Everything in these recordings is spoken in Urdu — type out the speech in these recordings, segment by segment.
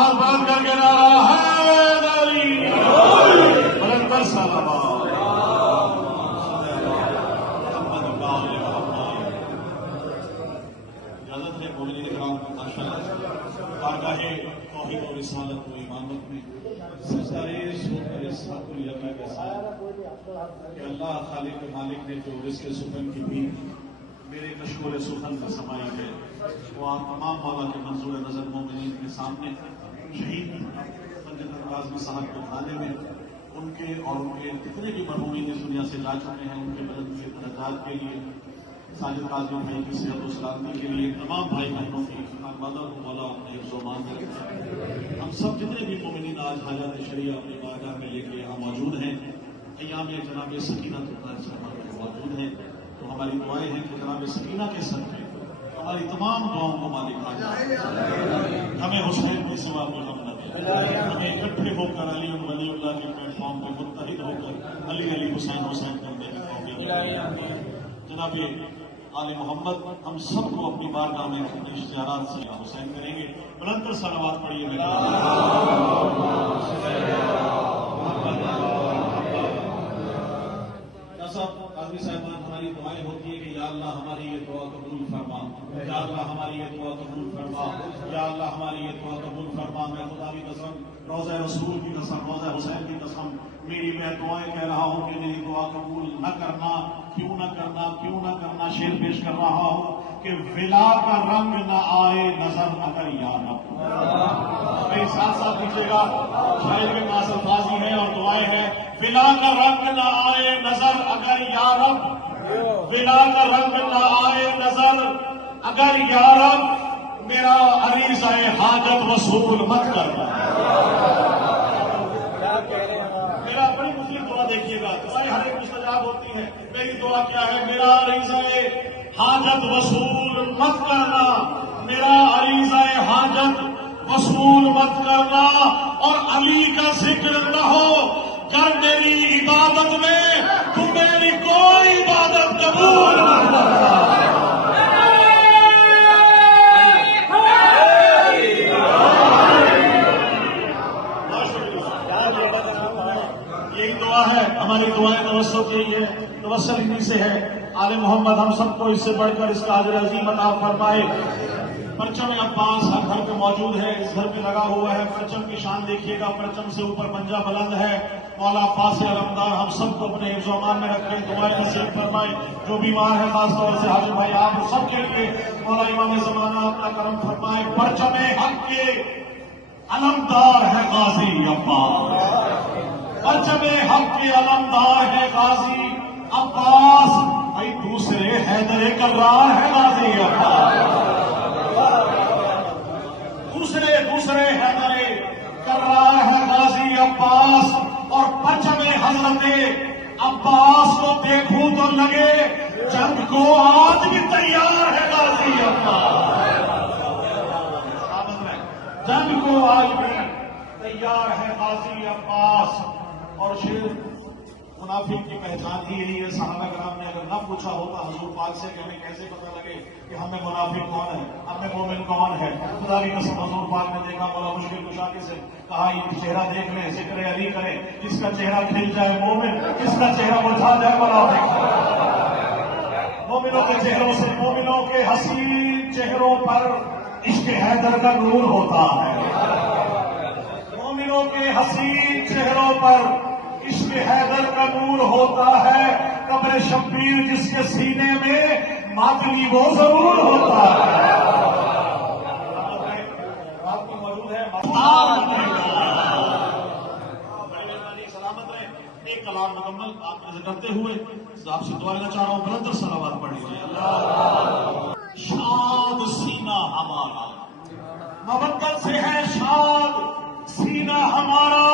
ہاتھ بلند کر کے نعرہ حیدری بلند سلام اجازت ہے مومنین کرام بارگاہ توحید و رسالت و امامت میں سجدہ ساتھ الیقہ کے ساتھ کہ اللہ خالق مالک نے جو رزق سخن کی بھی میرے کشکول سخن کا سمایا ہے وہ آپ تمام مولا کے منظور نظر مومنین کے سامنے شہید سید کاظمی صاحب کے خانے میں ان کے اور ان کے جتنے بھی مرحومین اس دنیا سے جا چکے ہیں ان کے بلند کے درجات کے لیے ساجد کاظمی بھائی کی صحت و سلامتی کے لیے تمام بھائی بہنوں کی مدد مولا اپنے حفظ و امان میں رکھے. ہم سب جتنے بھی مومنین آج حاجات شریعہ اپنی بارگاہ میں لے کے یہاں موجود ہیں ایام جناب سکینہ موجود ہیں تو ہماری دعائیں ہیں کہ جناب سکینہ کے سر پہ ہماری تمام دعاؤں کو مالک آ جائے. ہمیں حسین کی سوا کو ہم نہ دیں. ہمیں اکٹھے ہو کر علی ولی اللہ کے پلیٹ فارم پہ متحد ہو کر علی علی حسین حسین کرنے کی توفیق جناب آل محمد ہم سب کو اپنی بارگاہ میں اپنے اشتہارات سے حسین کریں گے. بلند صلوات پڑھیے میرے قاضی صاحبان ہماری دعائیں ہوتی ہے کہ یا اللہ ہماری یہ دعا قبول فرما, یا اللہ ہماری یہ دعا قبول فرما, یا اللہ ہماری یہ دعا قبول فرما. میں خدا کی قسم, روضہ رسول کی قسم, روضہ حسین کی قسم, میری میں دعائیں کہہ رہا ہوں کہ میری دعا قبول نہ کرنا, کیوں نہ کرنا, کیوں نہ کرنا. شعر پیش کر رہا ہوں کہ ولا کا رنگ نہ آئے نظر اگر یا رب. میری ساتھ ساتھ دیجیے گا, شاعر کے پاس الفاظ ہیں اور دعائیں ہیں. ولا کا رنگ نہ آئے نظر اگر یا رب, ولا کا رنگ نہ آئے نظر اگر یا رب, میرا عریضہ حاجت وصول مت کرنا. میرا بڑی مسلم دعا دیکھیے گا, دعائیں ہر ایک مستجاب ہوتی ہیں. میری دعا کیا ہے؟ میرا عریضہ حاجت وصول مت کرنا, میرا عریضہ حاجت وصول مت کرنا. اور علی کا ذکر نہ ہو کر میری عبادت میں, تو میری کوئی عبادت قبول نہ کرنا. یہی دعا ہے, ہماری دعائیں توسل یہی ہے, توسل انہی سے ہے. آل محمد ہم سب کو اس سے بڑھ کر اس کا اجر عظیم عطا فرمائے. پرچم عباس ہر گھر پہ موجود ہے, اس گھر پہ لگا ہوا ہے. پرچم کی شان دیکھیے گا, پرچم سے اوپر پنجہ بلند ہے. مولا عباس علمدار ہم سب کو اپنے حفظ و امان میں رکھے, دعائیں نصیب فرمائے. جو بیمار ہے خاص طور سے حاجی بھائی آپ سب کے لیے مولا امام زمانہ اپنا کرم فرمائے. پرچم حق کے علمدار ہے غازی عباس, پرچم حق کے علمدار ہے غازی عباس. بھائی دوسرے حیدر کرار ہے غازی عباس, دوسرے حیدر کرار ہے غازی عباس. اور پرچم حضرت عباس کو دیکھوں تو لگے جنگ کو آج بھی تیار ہے غازی عباس. جنگ کو آج بھی تیار ہے غازی عباس. اور شیر منافق کی پہچان ہی یہی ہے. صحابہ کرام نے اگر نہ پوچھا ہوتا حضور پاک سے کہ ہمیں کیسے پتہ لگے کہ ہمیں منافق کون ہے, ہمیں مومن کون ہے, خدا کی قسم حضور پاک نے دیکھا مولا مشکل کشا سے کہا یہ چہرہ دیکھ لیں, ذکر علی کریں, جس کا چہرہ کھل جائے مومن, جس کا چہرہ مرجھا جائے منافق. مومنوں کے چہروں سے, مومنوں کے حسین چہروں پر عشق حیدر کا نور ہوتا ہے. مومنوں کے حسین چہروں پر عشق حیدر کا نور ہوتا ہے. قبر شبیر جس کے سینے میں ماتمی وہ ضرور ہوتا ہے. آپ کو موجود ہے سلامت رہے. ایک کلام مکمل آپ سے کرتے ہوئے آپ سے دعا لینا چاہ رہا ہوں. بلند صلوات پڑھ لیجیے. شاد سینہ ہمارا, مبت سے ہے شاد سینہ ہمارا,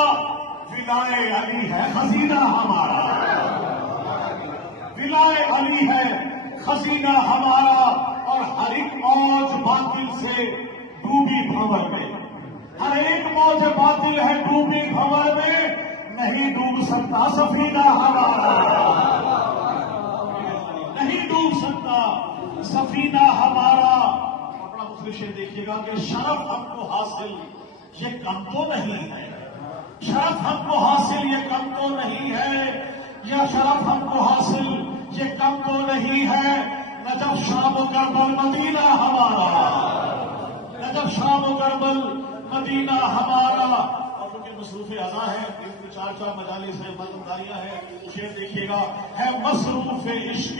ولائے علی ہے خزینہ ہمارا, ولائے علی ہے خزینہ ہمارا. اور ہر ایک موج باطل سے ڈوبی بھنور میں, ہر ایک موج باطل ہے ڈوبی بھنور میں, نہیں ڈوب سکتا سفینہ ہمارا, نہیں ڈوب سکتا سفینہ ہمارا. اپنا مختصر دیکھیے گا کہ شرف ہم کو حاصل, یہ کم تو نہیں ہے، شرف ہم کو حاصل یہ کم تو نہیں ہے، یا شرف ہم کو حاصل یہ کم تو نہیں ہے، نجف شام و کربل مدینہ ہمارا، نجف شام و کربل مدینہ ہمارا۔ اور کیونکہ مصروف اعضاء ہے، دن میں 4 مجالس ہیں، مدداریاں ہیں، شعر دیکھیے گا، ہے مصروف عشق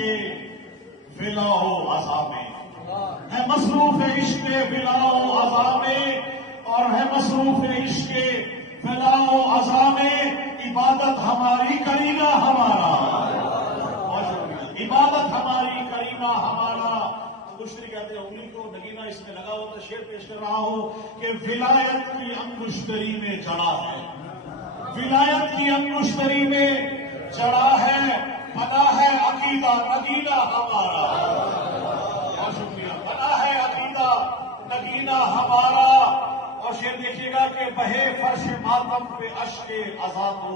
ولا و عزا میں، ہے مصروف عشق ولا و عزا میں، اور ہے مصروف عشق ولا و عزا میں، عبادت ہماری کرینا ہمارا، عبادت ہماری کرینا ہمارا۔ انگشتری کہتے ہیں انگلی کو، نگینہ اس میں لگا ہوا تو شعر پیش کر رہا ہوں کہ ولایت کی انگشتری میں جڑا ہے، ولایت کی انگشتری میں جڑا ہے، بنا ہے عقیدہ نگینہ ہمارا، بہت شکریہ، بنا ہے عقیدہ نگینہ ہمارا۔ اور شعر دیکھیے گا کہ بہے فرش ماتم پہ اشک عزا تو،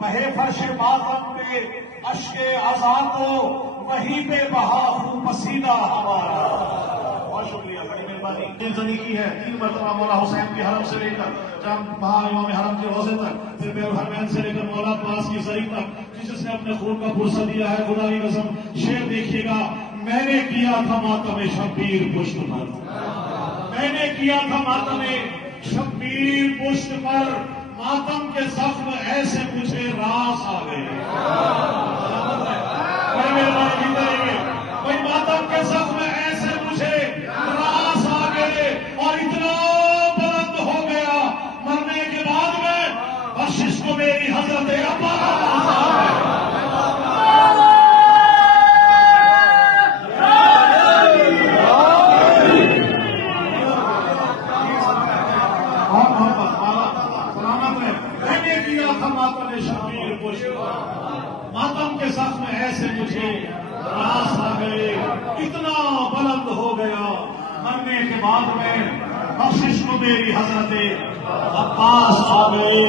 بہے فرش ماتم پہ اشک عزا تو، وہیں پہ بہا خون پسینہ ہمارا۔ بہت شکریہ، بڑی مہربانی۔ دل زنی کی ہے 3 مرتبہ مولا حسین کے حرم سے لے کر جہاں امام حرم کے روضے تک، پھر بیرون الحرمین سے لے کر مولا عباس کی زری تک، جس نے اپنے خون کا پرسہ دیا ہے، خدا کی قسم۔ شعر دیکھیے گا، میں نے کیا تھا ماتم شبیر پشت پر، میں نے کیا تھا ماتم شبیر پشت پر، ماتم کے زخم ایسے مجھے راس آ گئے، کوئی ماتم کے زخم ایسے مجھے راس آ گئے، اور اتنا بلند ہو گیا مرنے کے بعد میں، بخشش کو میری حضرت ماتم کے زخم ایسے مجھے راس آ گئے، اتنا بلند ہو گیا مرنے کے بعد میں، بخشش کو میری حضرت عباس آ گئے،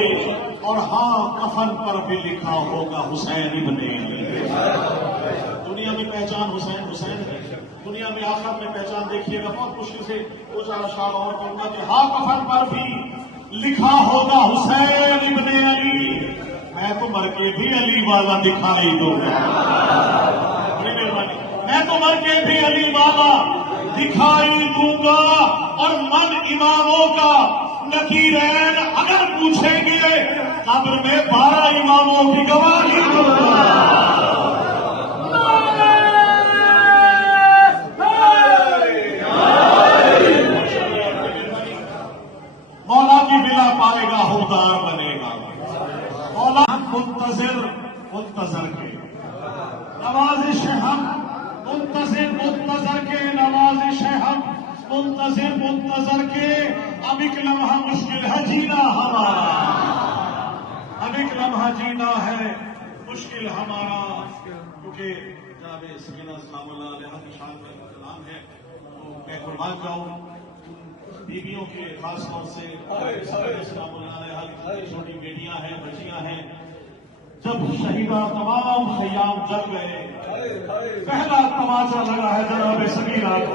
اور ہاں کفن پر بھی لکھا ہوگا حسین ابن علی۔ دنیا میں پہچان حسین حسین ہے، دنیا میں آخرت میں پہچان دیکھیے گا، بہت مشکل سے وہ سارا شعر اور کروں گا کہ ہاں کفن پر بھی لکھا ہوگا حسین ابن علی، میں تو مر کے بھی علی والا دکھائی دوں گا، بڑی مہربانی، میں تو مر کے بھی علی والا دکھائی دوں گا، اور من اماموں کا نکیرین اگر پوچھیں گے قبر میں 12 اماموں کی گواہی دوں گا۔ مولا کی بلا پائے گا حقدار بنے گا، مولا منتظر کے نوازش ہم، منتظر کے نوازش ہم، منتظر کے، اب ایک لمحہ مشکل ہے جینا ہمارا، اب ایک لمحہ جینا ہے مشکل ہمارا، کیونکہ جناب سکینہ سلام اللہ علیہ کی شان کا کلام ہے، تو میں قربان جاؤں بیویوں کے، خاص طور سے سلام اللہ علیہ کی چھوٹی بیٹیاں ہیں، بچیاں ہیں، جب شہیدہ تمام خیام جل گئے، پہلا تماچا لگا ہے جناب سکینہ کو،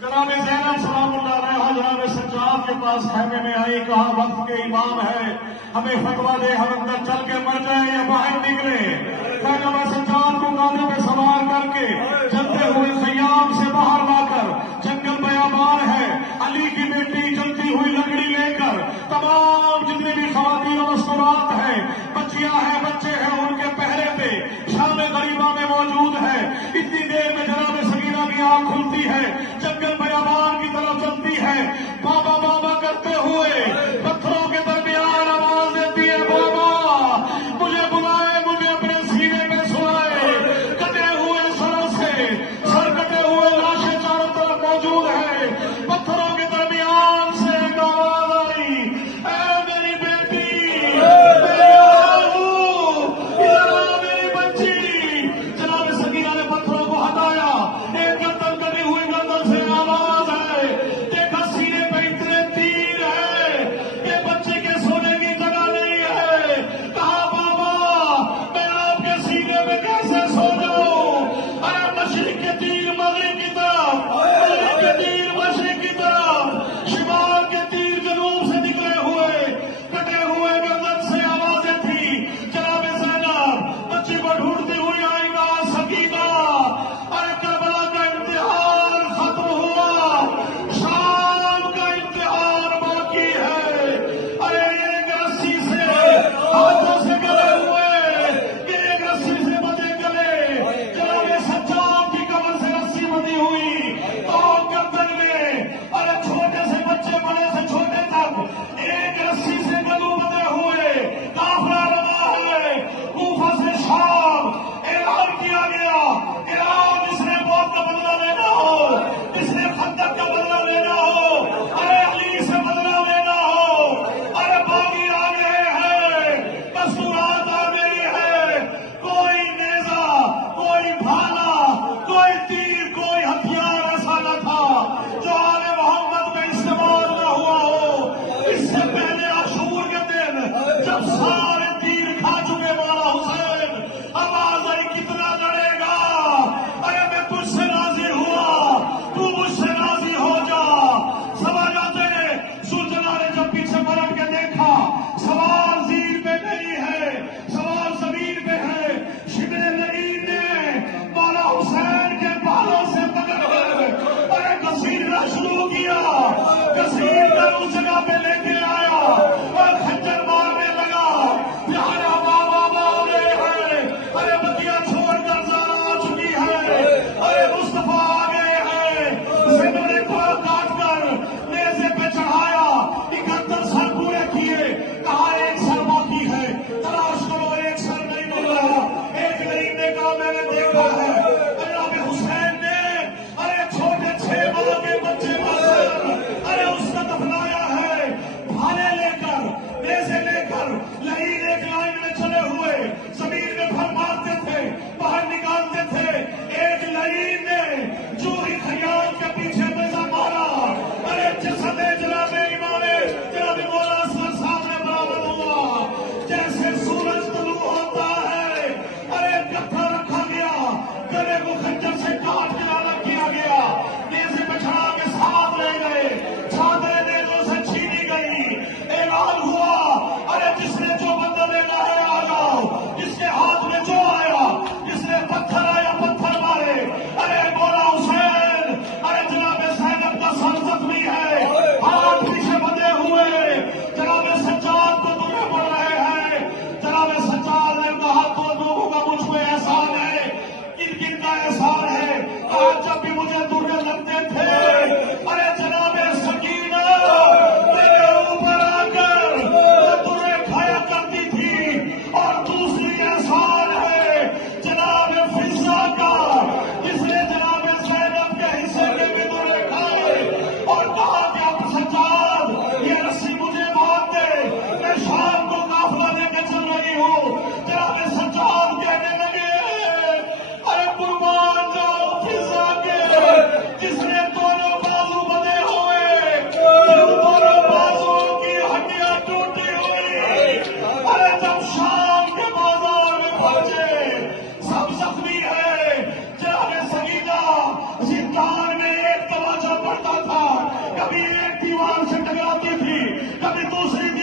جناب زینب سلام اللہ علیہ جناب سجاد کے پاس خیمے میں آئی، کہا وقت کے امام ہے، ہمیں فتوا دے، ہم اندر چل کے مر جائیں یا باہر نکلے۔ جناب سجاد کو کاندھے پہ سوار کر کے چلتے ہوئے خیام سے باہر لا کر، جنگل بیابان ہے، علی کی بیٹی جلتی ہوئی لکڑی لے کر، تمام جتنے بھی خواتین و مستورات ہیں، بچیاں ہیں، بچے ہیں، ان کے پہرے پہ شام غریبہ میں موجود ہے۔ اتنی دیر میں جناب سکینہ کی آنکھ کھلتی ہے، جنگل بیابان کی طرف چلتی ہے، بابا بابا کرتے ہوئے پتھروں کے درمیان آواز دیتی ہے، بابا مجھے بلائے، مجھے اپنے سینے پہ سلائے، کٹے ہوئے سروں سے، سر کٹے ہوئے لاشیں چاروں طرف موجود ہیں، پتھروں کے درمیان سے ایک آواز آئی، اے میری بیٹی، میری آہو، میری بچی۔ جناب سکینہ نے پتھروں کو ہٹایا، ایک گردن کٹی ہوئی گردن سے آواز ہے، دیکھا سینے پہ اتنے تیر ہے، دیوار سے ٹکراتی تھی، کبھی دوسری